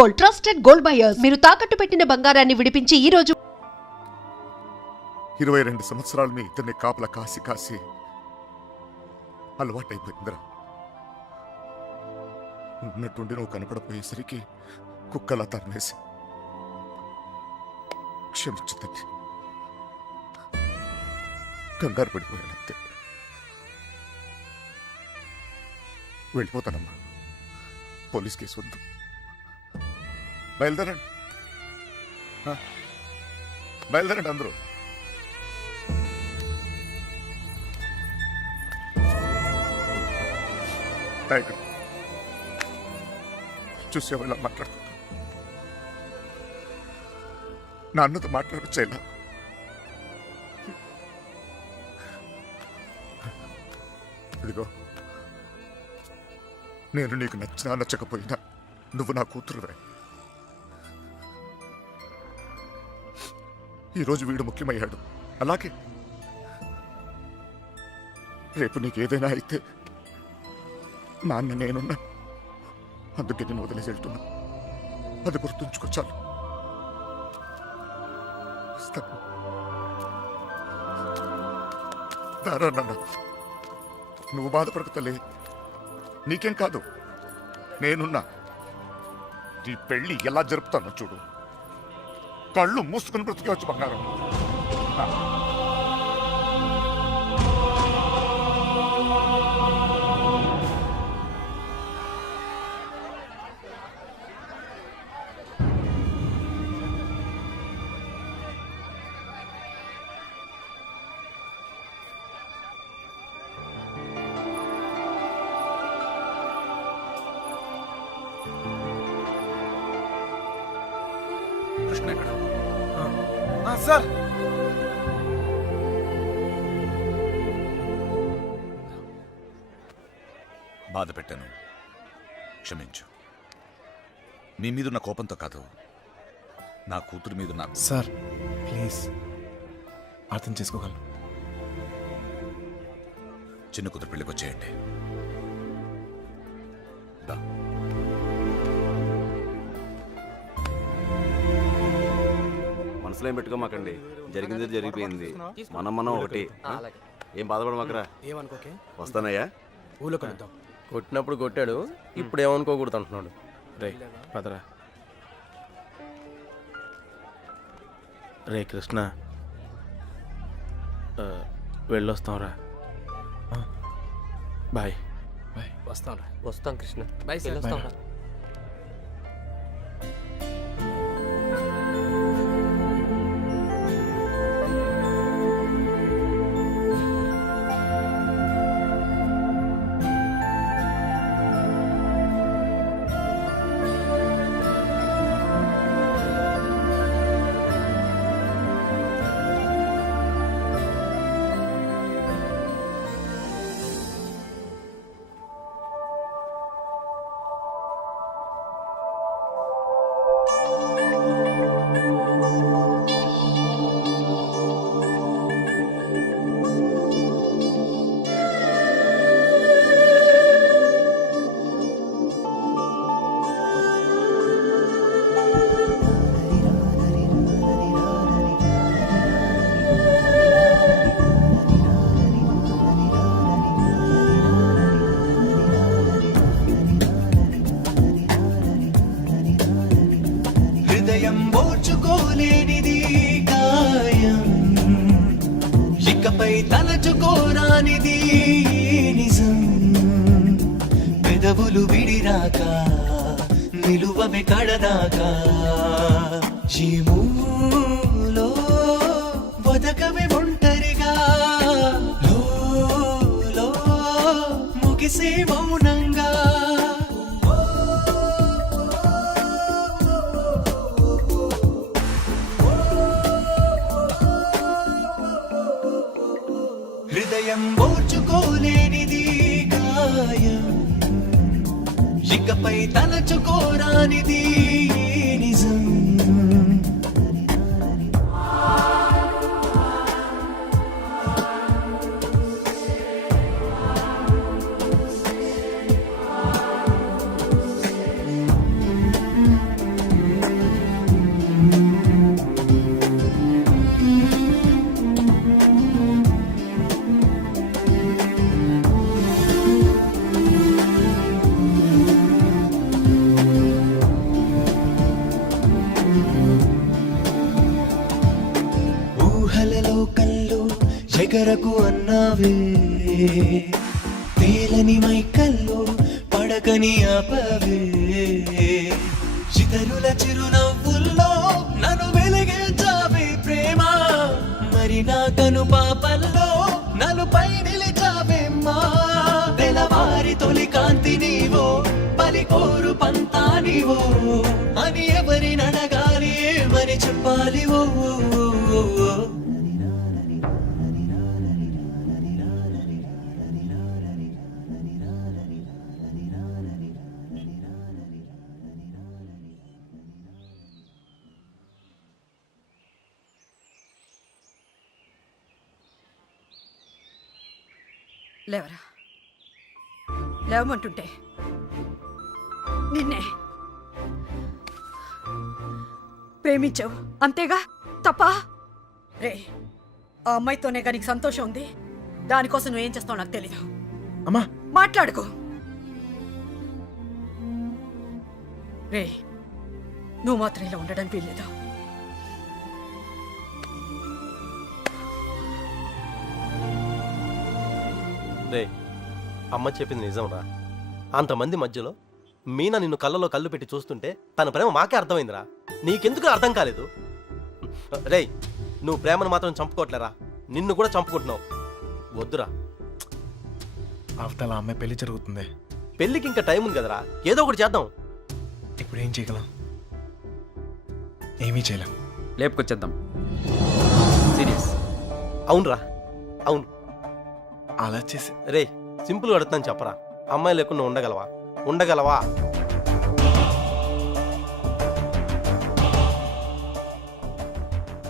Gold, trusted gold buyers. మీరు తాకట్టు పెట్టిన బంగారాన్ని విడిపించి ఈ రోజు 22 సంవత్సరాలు మీ ఇద్దరిని కాపలా కాసి కాసి అలవాటైపోయిందిరా. ఉన్నట్టుండి నువ్వు కనపడపోయేసరికి కుక్కలా తరిమేసి క్షమించు తల్లి. కంగారు పడిపోయానంతే. వెళ్ళిపోతానమ్మా. పోలీస్ కేసు వద్దు. బయలుదేరండి, బయలుదేరండి అందరూ. చూసేవా ఇలా మాట్లాడుతున్నా? నాన్నతో మాట్లాడొచ్చేలా. ఇదిగో, నేను నీకు నచ్చినా నచ్చకపోయినా నువ్వు నా కూతురువే. ఈరోజు వీడు ముఖ్యమయ్యాడు, అలాగే రేపు నీకేదైనా అయితే నాన్న నేనున్నా. అందుకే నేను వదిలేసి వెళ్తున్నా. అది గుర్తుంచుకో చాలు. నాన్న, నువ్వు బాధపడకు తల్లి. నీకేం కాదు, నేనున్నా. నీ పెళ్లి ఎలా జరుపుతానో చూడు. కళ్ళు మూసుకుని బ్రతికేవచ్చు బంగారం. కృష్ణ ఎక్కడ? సార్, బాధ పెట్టాను, క్షమించు. నీ మీదున్న కోపంతో కాదు, నా కూతురు మీద నాకు. సార్ ప్లీజ్ అర్థం చేసుకోగలను. చిన్న కూతురు పెళ్ళికి వచ్చేయండి. దా. మనసులో ఏం పెట్టుకోమాకండి, జరిగింది జరిగిపోయింది. మనం ఒకటి. ఏం బాధపడమాకరా. ఏమనుకోకే, వస్తానయ్యా. ఊళ్ళో కలుద్దాం. కొట్టినప్పుడు కొట్టాడు, ఇప్పుడు ఏమనుకోకూడదు అంటున్నాడు. రే పదరా. రే కృష్ణ, వెళ్ళొస్తాంరా. బాయ్. బాయ్. వస్తాంరా. వస్తాం కృష్ణ. Bye sir. వెళ్ళొస్తాంరా. ఓర్చుకోలేనిది గాయం, ఇకపై తలచుకోరానిది నిజం. పెదవులు విడిరాక నిలువవే కడదాకా, జీవులో బతకవే ఒంటరిగా, లో ముగిసే మౌనంగా. హృదయం ఓర్చుకోలేనిది గాయం, ఇకపై తలచుకోరానిది నిజం. దగ్గరకు అన్నావే తేలని మైకల్లో పడకని ఆపవే చితరుల చిరునవ్వుల్లో నన్ను వెలిగించావే ప్రేమ మరి నా కను పాపల్లో నలుపై నిలిచావే మా తెలవారి తొలి కాంతి నీవో పలికోరు పంతా నీవో అని ఎవరి నడగాలి ఏమని చెప్పాలి ఓ లేవరా లేవమంటుంటే నిన్నే ప్రేమించావు అంతేగా తప్ప రే ఆ అమ్మాయితోనే కానీ నీకు సంతోషం ఉంది దానికోసం నువ్వేం చేస్తావు నాకు తెలీదు అమ్మా మాట్లాడుకో రే నువ్వు మాత్రం ఇలా ఉండడానికి వీల్లేదు రే అమ్మ చెప్పింది నిజంరా. అంతమంది మధ్యలో మీనా నిన్ను కళ్ళలో కళ్ళు పెట్టి చూస్తుంటే తన ప్రేమ మాకే అర్థమైందిరా. నీకెందుకు అర్థం కాలేదు? రేయ్ నువ్వు ప్రేమను మాత్రం చంపుకోవట్లేరా, నిన్ను కూడా చంపుకుంటున్నావు. వద్దురా. అవతల అమ్మాయి పెళ్లి జరుగుతుంది. పెళ్ళికి ఇంకా టైం ఉంది కదరా, ఏదో ఒకటి చేద్దాం. ఇప్పుడు ఏం చేయగలం? ఏమీ చేయలేం. లేపుకొచ్చేద్దాం. సీరియస్. అవునరా అవును. అలా చేసి రే సింపుల్గా అడుగుతాను చెప్పరా, అమ్మాయి లేకుండా ఉండగలవా? ఉండగలవా?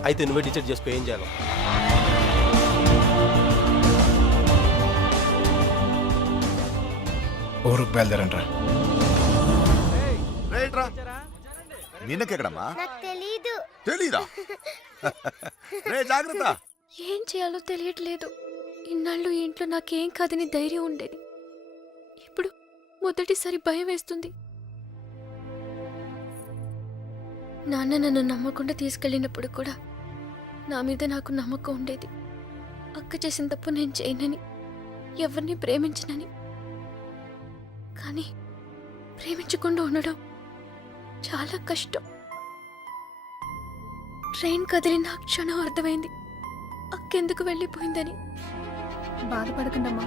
అయితే నువ్వే డిసైడ్ చేసుకో ఏం చేయాలో. ఊరుకు బయలుదేరంట్రా. మీనకెక్కడమ్మా? తెలీదు. తెలీదా? రే జాగ్రత్త. ఏం చేయాలో తెలియట్లేదు. ఇన్నాళ్ళు ఈ ఇంట్లో నాకేం కాదని ధైర్యం ఉండేది. ఇప్పుడు మొదటిసారి భయం వేస్తుంది. నాన్న నన్ను నమ్మకుండా తీసుకెళ్ళినప్పుడు కూడా నా మీద నాకు నమ్మకం ఉండేది. అక్క చేసిన తప్పు నేను చేయనని, ఎవరిని ప్రేమించనని. కానీ ప్రేమించకుండా ఉండడం చాలా కష్టం. ట్రైన్ కదిలిన క్షణం అర్థమైంది అక్కెందుకు వెళ్ళిపోయిందని. బాధపడకండమ్మా.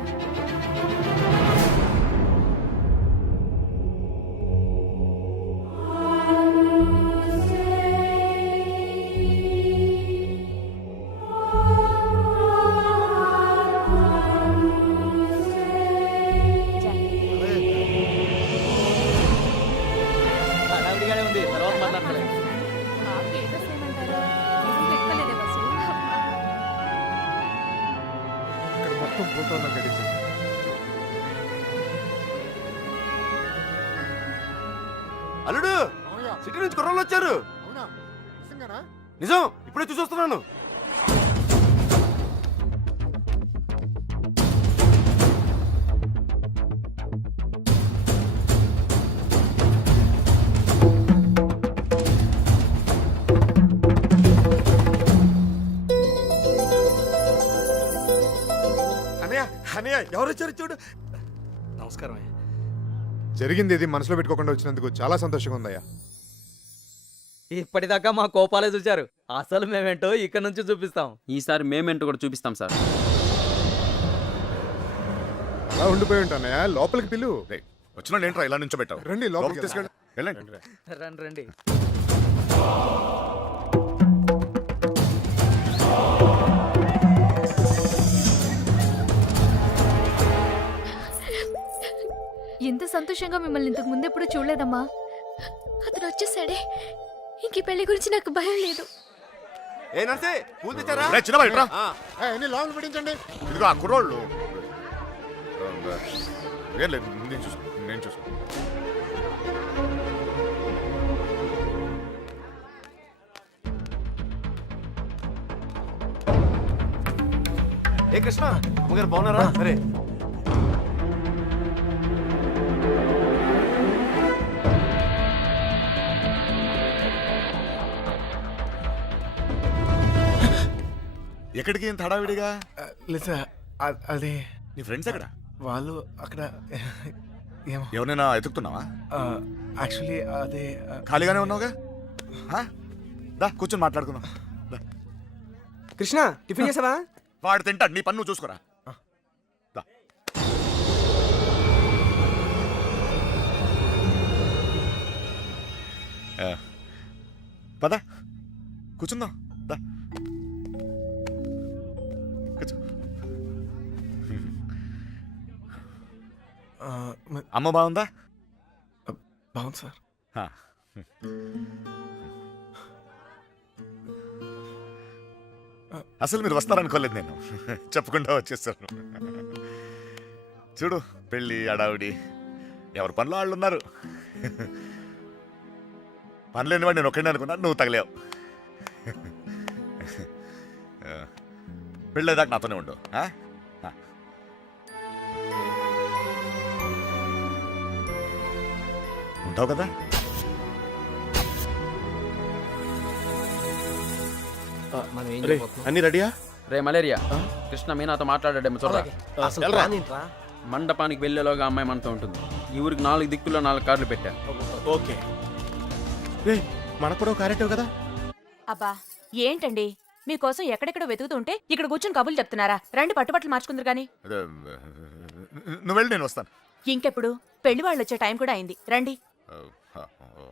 ఇక్కడ మొత్తం ఫోటోలో గడిచింది. అల్లుడు సిటీ నుంచి కుర్రోళ్ళు వచ్చారు. నిజం, ఇప్పుడే చూసొస్తున్నాను. అనయ్య ఎవరు వచ్చారు చూడు. నమస్కారం. జరిగింది ఇది మనసులో పెట్టుకోకుండా వచ్చినందుకు చాలా సంతోషంగా ఉందయ్యా. ఇప్పటిదాకా మా కోపాలే చూశారు, అసలు మేమేంటో ఇక్కడ నుంచి చూపిస్తాం. ఈసారి మేమేంటో కూడా చూపిస్తాం సార్. అలా ఉండిపోయి ఉంటానయ్యా, లోపలికి పిలు. వచ్చిన ఏంట్రా ఇలా నుంచోబెట్టావు? రండి లోపలికి తీసుకెళ్ళి వెళ్ళండి. రండి రండి. ఎంత సంతోషంగా మిమ్మల్ని ఇంతకు ముందు ఎప్పుడు చూడలేదమ్మా. అతను వచ్చేసాడే, ఇంక ఈ పెళ్లి గురించి నాకు భయం లేదు. ఏ నర్సే పూలు తెచ్చారా? రే, చిన్నబాయ్, ఇట్రా. అన్ని లోపల పెట్టించండి. ఇదిగో ఆ కుర్రోళ్ళు. ఏం లేదు, నేను చూసుకో. ఏ కృష్ణ అమ్మగారు బాగున్నారా? సరే ఎక్కడికి ఇంత హడావిడిగా? లేదు సార్ అది నీ ఫ్రెండ్స్ ఎక్కడ వాళ్ళు అక్కడ ఏమో ఎవరైనా ఎతుకుతున్నావా యాక్చువల్లీ అదే ఖాళీగానే ఉన్నావుగా ఆ? దా కూర్చొని మాట్లాడుకుందాం దా. కృష్ణ టిఫిన్ చేసావా? వాడు తింటాడు, నీ పన్ను చూసుకోరా. దా. పద కూర్చుందాం. దా కూర్చో. అమ్మ బాగుందా? బాగుంది సార్. ఆ. అసలు మీరు వస్తారనుకోలేదు నేను, చెప్పకుండా వచ్చేసాను. చూడు పెళ్ళి అడావిడి, ఎవరి పనిలో వాళ్ళు ఉన్నారు. పని లేనివాడు నేను ఒక్కడే అనుకున్నా, నువ్వు తగలేవు. పెళ్ళేదాకా నాతోనే ఉండు. ఉంటావు కదా? అన్ని రెడీయా? రే మలేరియా, కృష్ణ మీనాతో మాట్లాడాడేమో చూడరా. అసలు ప్లాన్ ఏంట్రా? మండపానికి వెళ్ళేలోగా అమ్మాయి మనతో ఉంటుంది. ఈ ఊరికి 4 దిక్కుల్లో 4 కార్లు పెట్టా. ఓకే రే, మనకు కూడా క్యారెక్టర్ కదా. అబ్బా ఏంటండి మీకోసం ఎక్కడెక్కడ వెతుకుతుంటే ఇక్కడ కూర్చొని కబుర్లు చెప్తున్నారా? రండి పట్టుబట్టలు మార్చుకుందరు గాని. అదే, నువ్వు వెళ్ళి నేను వస్తాను. ఇంకెప్పుడు పెళ్లి వాళ్ళు వచ్చే టైం కూడా అయింది. రండి.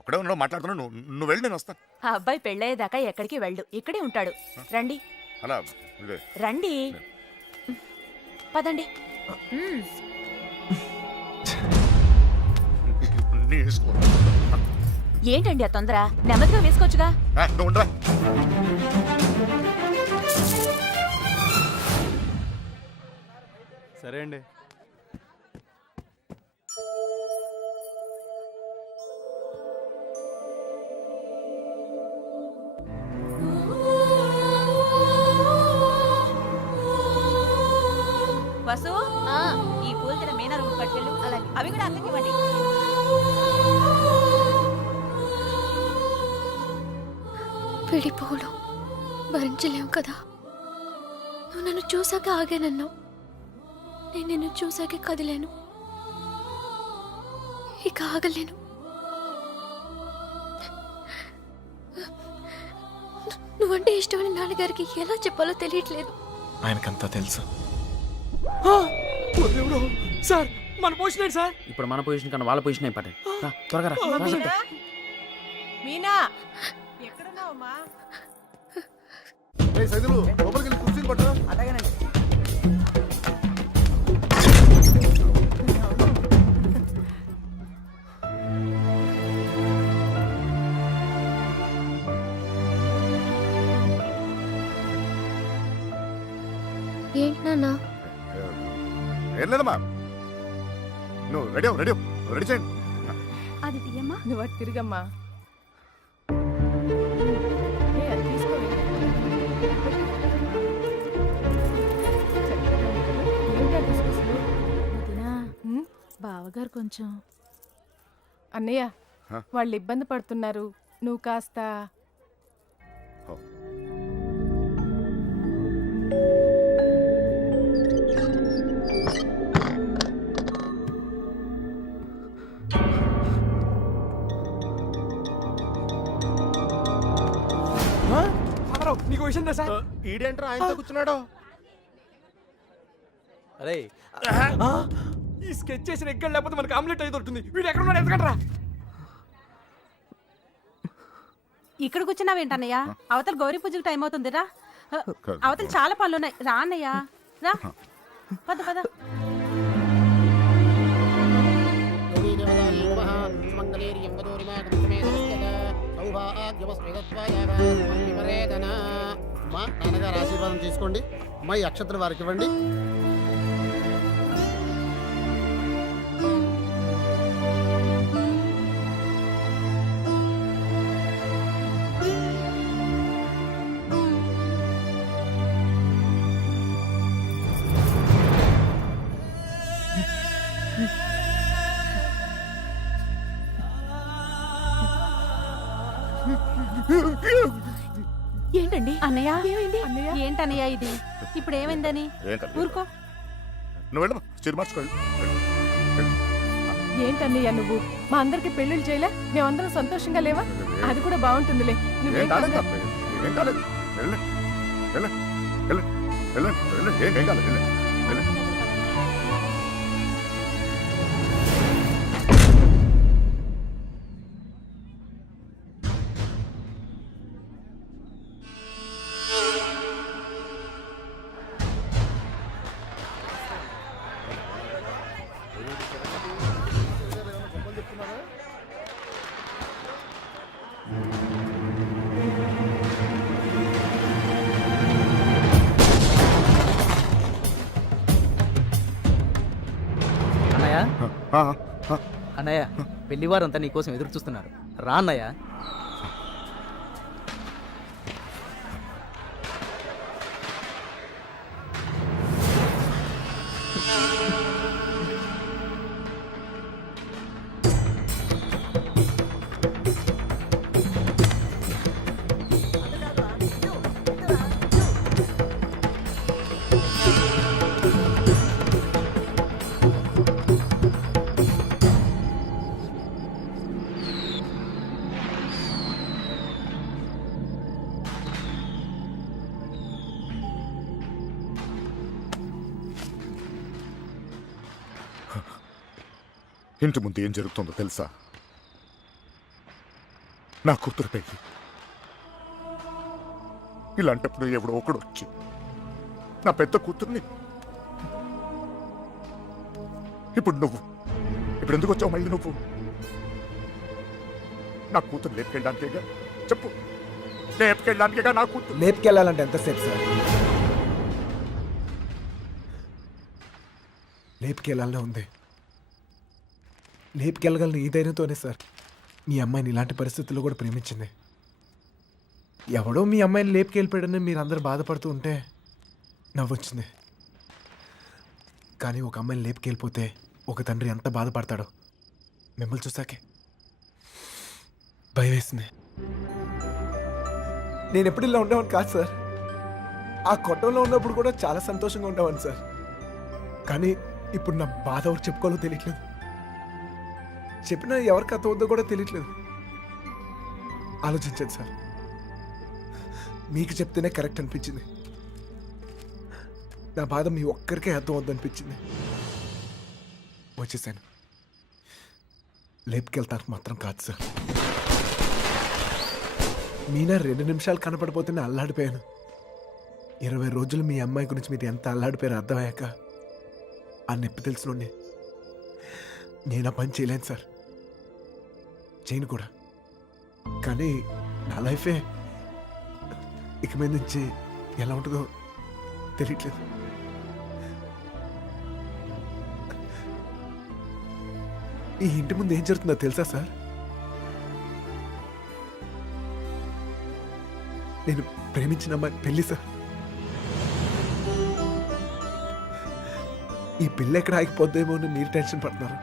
ఒకడే ఉన్నావు మాట్లాడుతున్నావు, నువ్వు వెళ్ళి నేను వస్తాను. ఆ అబ్బాయి పెళ్ళయ్యేదాకా ఎక్కడికి వెళ్ళు, ఇక్కడే ఉంటాడు. రండి అలా ఇదే. రండి పదండి. నీ ఇష్టం. ఏంటండి ఆ తొందర? నెమ్మదిగా వేసుకోవచ్చుగా. నువ్వు ఉండరా. సరే అండి. వసు ఈ పూలు తిన మీనా రూమ్ పట్టుకెళ్ళు. అలాగే అవి కూడా అక్కకి ఇవ్వండి. విడిపోవడం భరించలేవు కదా. నువ్వు నన్ను చూసాక ఆగానన్నావు, నేను నిన్ను చూసాకే కదిలేను. ఇక ఆగలేను. నువ్వంటే ఇష్టమని నాన్నగారికి ఎలా చెప్పాలో తెలియట్లేదు. ఆయనకంతా తెలుసు. సార్ మన పొజిషన్ సార్. ఇప్పుడు మన పొజిషన్ కన్నా వాళ్ళ పొజిషన్ అయిపోతాయి. త్వరగా రా. మీనా ఎక్కడున్నావమ్మా? సైదులు లోపలికి వెళ్ళి కుర్చీలు పట్టరా. ఏంటి నాన్న? ఏం లేదమ్మా, నువ్వు రెడీ రెడీ చేయండి. అది తీయమ్మా. నువ్వు అటు తిరిగమ్మా. బావగారు కొంచెం అన్నయ్య వాళ్ళు ఇబ్బంది పడుతున్నారు, నువ్వు కాస్త. నీకు విషయం తెలుసా? ఈడేంట్రా ఆయనతో కూర్చున్నాడు? అరే ఈ స్కెచ్ చేసిన ఎక్కడ లేకపోతే మనకి ఆమ్లెట్ అయి దొరుకుతుంది. వీడు ఎక్కడ ఉన్నాడు? ఎత్తకండ్రా. ఇక్కడ కూర్చున్నావేంటన్నయ్య? అవతల గౌరీ పూజకి టైం అవుతుందిరా. అవతల చాలా పనులు ఉన్నాయి. రా అన్నయ్య రా. పద పద. నాన్నగారు ఆశీర్వాదం తీసుకోండి. అమ్మాయి అక్షతలు వారికి ఇవ్వండి. ఏంటండి అన్నయ్య ఏమైంది ఏంటన్నయ్య ఇది ఇప్పుడు ఏమైందని ఏం కాదు ఊరుకో నువ్వు వెళ్ళమ్మా చీర మార్చుకో ఏంటన్నయ్య నువ్వు మా అందరికి పెళ్లిళ్ళు చేయలే మేమందరం సంతోషంగా లేవా అది కూడా బాగుంటుందిలే ఏం నువ్వేం కాలేదు కంగారు- తప్ప, ఏం కాలేదు వెళ్ళండి వెళ్ళండి వెళ్ళండి వెళ్ళండి వెళ్ళండి ఏం కాలేదు వెళ్ళండి వెళ్ళండి అన్నయ్య ఆ, ఆ. అన్నయ్య పెళ్లివారంతా నీకోసం ఎదురు చూస్తున్నారు రా అన్నయ్య. ఇంటి ముందు ఏం జరుగుతుందో తెలుసా? నా కూతురు పెళ్ళి. ఇలాంటప్పుడు ఎవడో ఒకడు వచ్చి నా పెద్ద కూతుర్ని ఇప్పుడు ఎందుకు వచ్చావు మళ్ళీ నువ్వు? నా కూతురు లేపుకెళ్ళడానికేగా? చెప్పు, లేపుకెళ్ళడానికేగా నా కూతురు? లేపుకెళ్ళాలంటే ఎంతసేపు సార్? లేపుకెళ్ళాలనే ఉంది. లేపుకెళ్ళగలను ఈ ధైర్యంతోనే సార్ మీ అమ్మాయిని ఇలాంటి పరిస్థితుల్లో కూడా ప్రేమించింది. ఎవడో మీ అమ్మాయిని లేపుకెళ్ళిపోయాడని మీరు అందరూ బాధపడుతూ ఉంటే నవ్వొచ్చింది. కానీ ఒక అమ్మాయిని లేపుకెళ్ళిపోతే ఒక తండ్రి ఎంత బాధపడతాడో మిమ్మల్ని చూసాకే భయం వేసింది. నేను ఎప్పుడు ఇలా ఉండేవాడిని కాదు సార్. ఆ కొట్టంలో ఉన్నప్పుడు కూడా చాలా సంతోషంగా ఉండేవాడిని సార్. కానీ ఇప్పుడు నా బాధ ఎవరు చెప్పుకోవాలో తెలియట్లేదు. చెప్పినా ఎవరికి అర్థమవుతుందో కూడా తెలియట్లేదు. ఆలోచించండి సార్. మీకు చెప్తేనే కరెక్ట్ అనిపించింది. నా బాధ మీ ఒక్కరికే అర్థం అవుద్దనిపించింది. వచ్చేసాను. లేపుకెళ్తానికి మాత్రం కాదు సార్. మీనా 2 నిమిషాలు కనపడిపోతేనే అల్లాడిపోయాను. 20 రోజులు మీ అమ్మాయి గురించి మీరు ఎంత అల్లాడిపోయారో అర్థమయ్యాక ఆ నొప్పి తెలిసినోడిని నేను ఆ పని చేయలేను సార్. చేయను కూడా. కానీ నా లైఫే ఇక మీద నుంచి ఎలా ఉంటుందో తెలియట్లేదు. ఈ ఇంటి ముందు ఏం జరుగుతుందో తెలుసా సార్? నేను ప్రేమించిన అమ్మాయి పెళ్లి సార్. ఈ పిల్ల ఎక్కడ ఆగిపోద్దేమో అని మీరు టెన్షన్ పడుతున్నారు.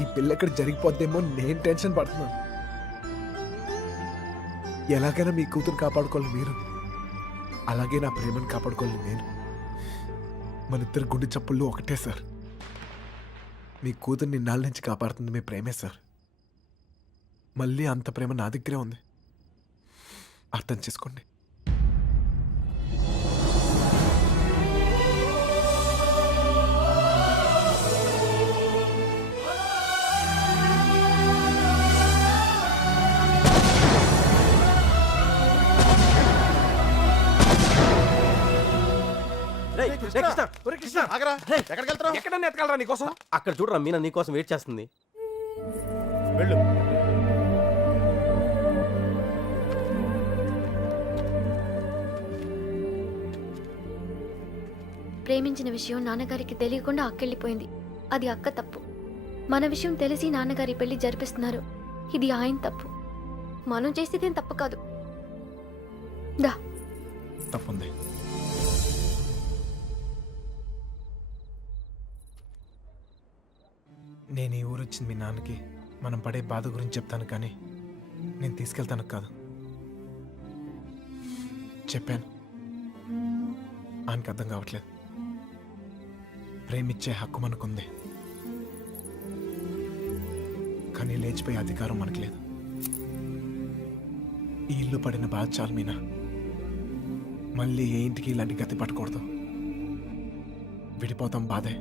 ఈ పిల్ల ఎక్కడ జరిగిపోద్దేమో నేను టెన్షన్ పడుతున్నాను. ఎలాగైనా మీ కూతురు కాపాడుకోవాలి మీరు, అలాగే నా ప్రేమను కాపాడుకోవాలి నేను. మన ఇద్దరు గుండె చప్పుళ్ళు ఒకటే సార్. మీ కూతుర్ని ఇన్నాళ్ళ నుంచి కాపాడుతుంది మీ ప్రేమే సార్. మళ్ళీ అంత ప్రేమ నా దగ్గరే ఉంది. అర్థం చేసుకోండి. ఎక్కడన్నా ఎతకాలరా నీకోసం? అక్కడ చూడరా మీనా నీకోసం వెయిట్ చేస్తుంది. వెళ్ళు. ప్రేమించిన విషయం నాన్నగారికి తెలియకుండా అక్కెళ్ళిపోయింది. అది అక్క తప్పు. మన విషయం తెలిసి నాన్నగారి పెళ్లి జరిపిస్తున్నారు. ఇది ఆయన తప్పు. మనం చేసేదేం తప్పు కాదు. దా. తప్పుంది. నేను ఈ ఊరు వచ్చింది మీ నాన్నకి మనం పడే బాధ గురించి చెప్తాను, కానీ నేను తీసుకెళ్తాను కాదు. చెప్పాను ఆయనకి అర్థం కావట్లేదు. ప్రేమిచ్చే హక్కు మనకుంది, కానీ లేచిపోయే అధికారం మనకు లేదు. ఈ ఇల్లు పడిన బాధ చాలు మీనా. మళ్ళీ ఏ ఇంటికి ఇలాంటి గతి పట్టకూడదు. విడిపోతాం బాధే.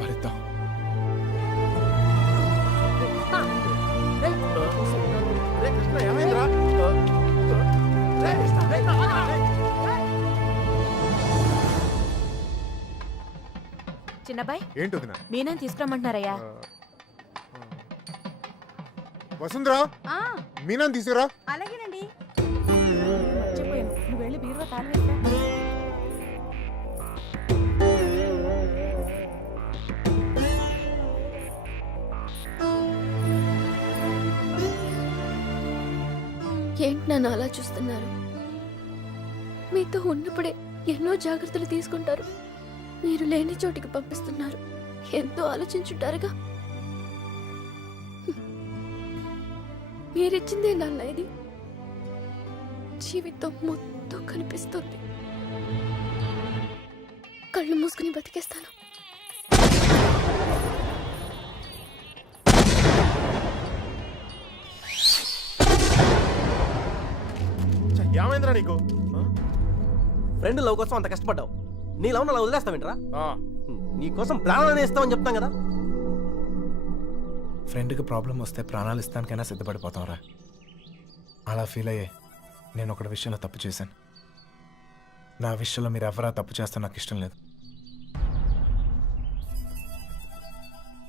భరిద్దాం. చిన్నబాయ్ ఏంటి వదినా? మీనని తీసుకురమ్మంటున్నారయ్యా. వసుంధరా, మీనాన్ని తీసుకురా. అలాగేనండి. మర్చిపోయాను, నువ్వు వెళ్ళి బీరువా తాళం వేస్తా. ఏంటి నన్ను అలా చూస్తున్నారు? మీతో ఉన్నప్పుడే ఎన్నో జాగ్రత్తలు తీసుకుంటారు. మీరు లేని చోటికి పంపిస్తున్నారు. ఎంతో ఆలోచించుంటారుగా. మీరిచ్చిందే నాన్న ఇది. జీవితం మొత్తం కనిపిస్తుంది. కళ్ళు మూసుకుని బతికేస్తాను. ఏమైందిరా నీకు? ఫ్రెండ్ లవ్ కోసం అంత కష్టపడ్డావు. నీ లవ్ అలా వదిలేస్తావేంట్రా? నీ కోసం ప్రాణాలని ఇస్తామని చెప్తాం కదా. ఫ్రెండ్కి ప్రాబ్లం వస్తే ప్రాణాలు ఇస్తానికైనా సిద్ధపడిపోతాంరా. అలా ఫీల్ అయ్యే నేను ఒకటి విషయంలో తప్పు చేశాను. నా విషయంలో మీరు ఎవరా తప్పు చేస్తే నాకు ఇష్టం లేదు.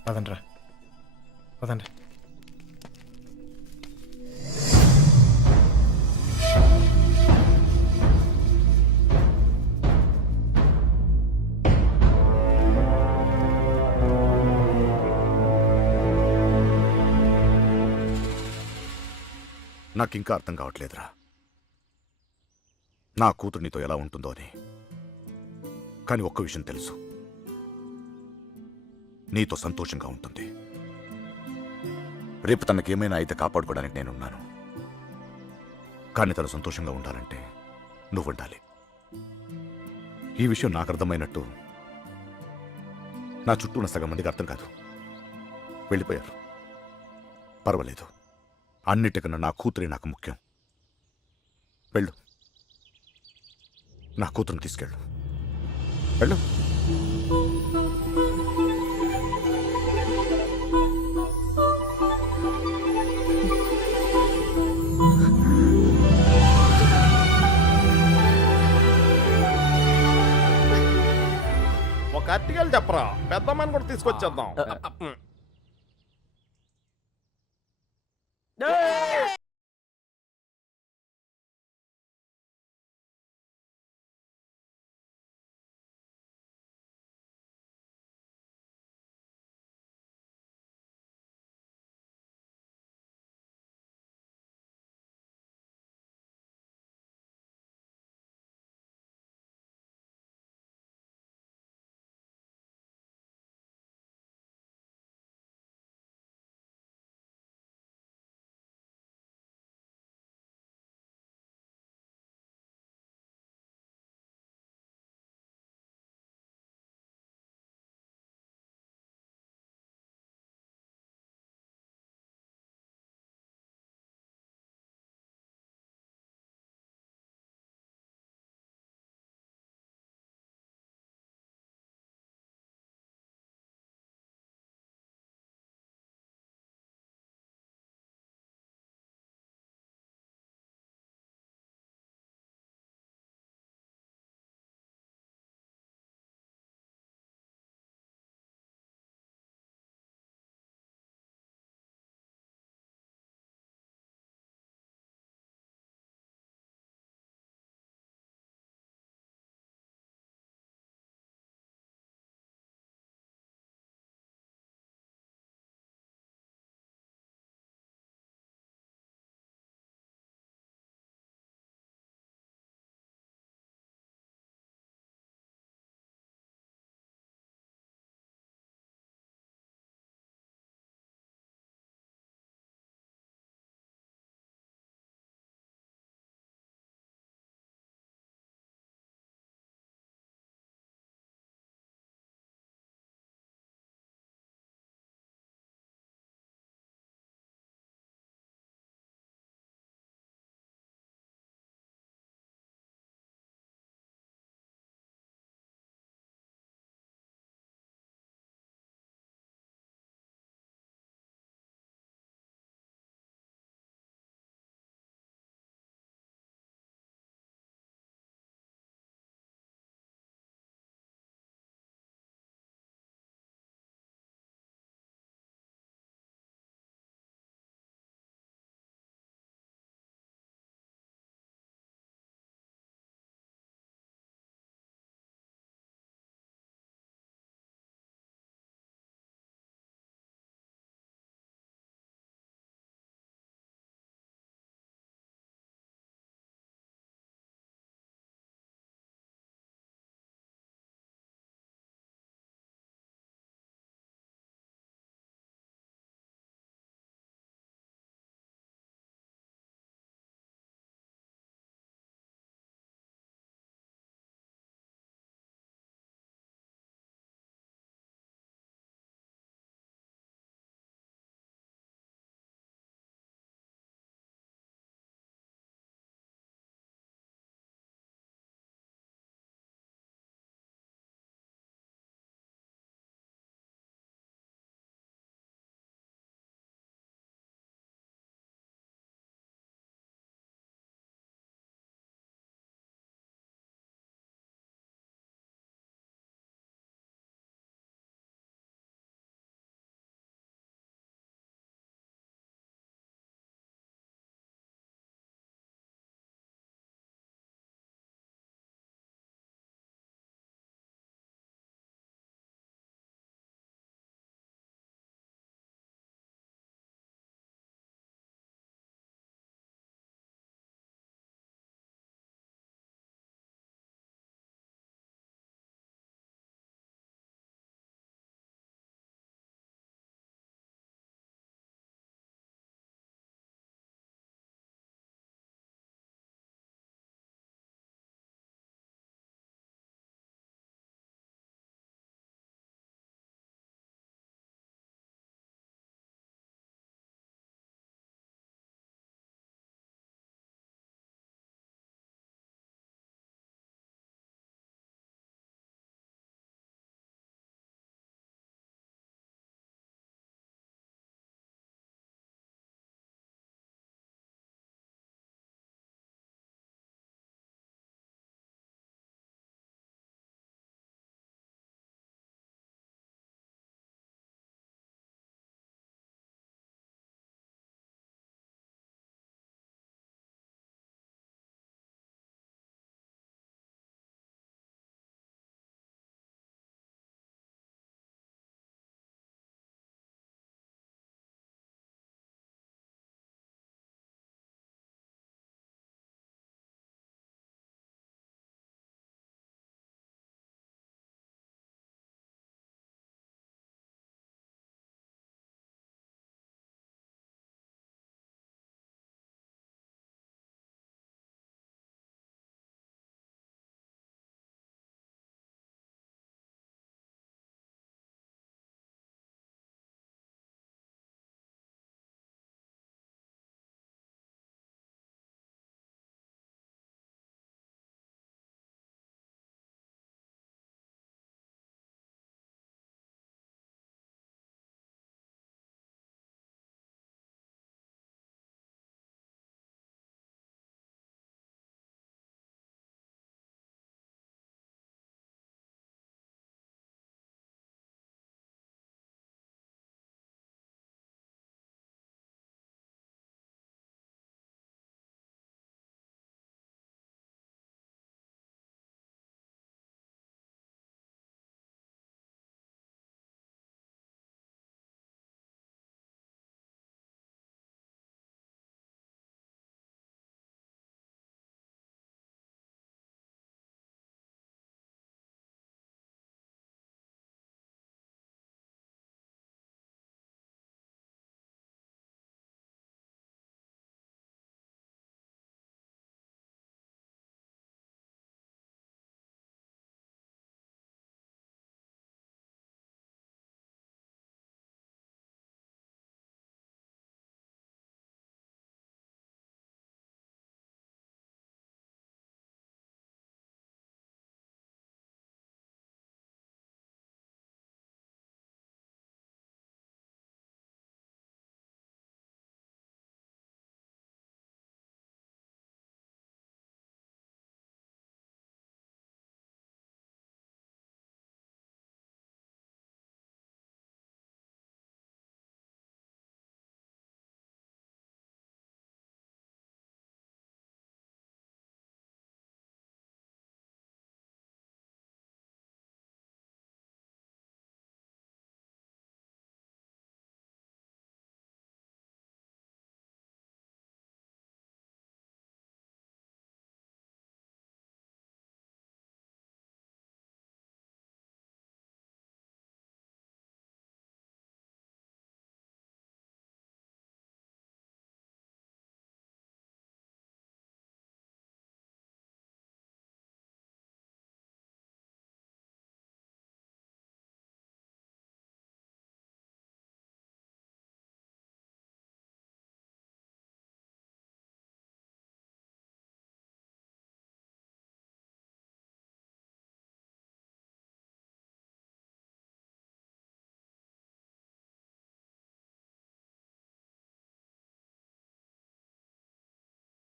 పదండ్రా, పదండి. నాకింకా అర్థం కావట్లేదురా నా కూతురు నీతో ఎలా ఉంటుందో అని. కానీ ఒక్క విషయం తెలుసు, నీతో సంతోషంగా ఉంటుంది. రేపు తనకేమైనా అయితే కాపాడుకోవడానికి నేనున్నాను. కానీ తను సంతోషంగా ఉండాలంటే నువ్వు ఉండాలి. ఈ విషయం నాకు అర్థమైనట్టు నా చుట్టూ ఉన్న సగం మందికి అర్థం కాదు. వెళ్ళిపోయారు. పర్వాలేదు, అన్నిటికన్నా నా కూతురే నాకు ముఖ్యం. వెళ్ళు, నా కూతురుని తీసుకెళ్ళు. వెళ్ళు. ఒక అట్టికలు చెప్పరా, పెద్దమ్మని కూడా తీసుకొచ్చేద్దాం.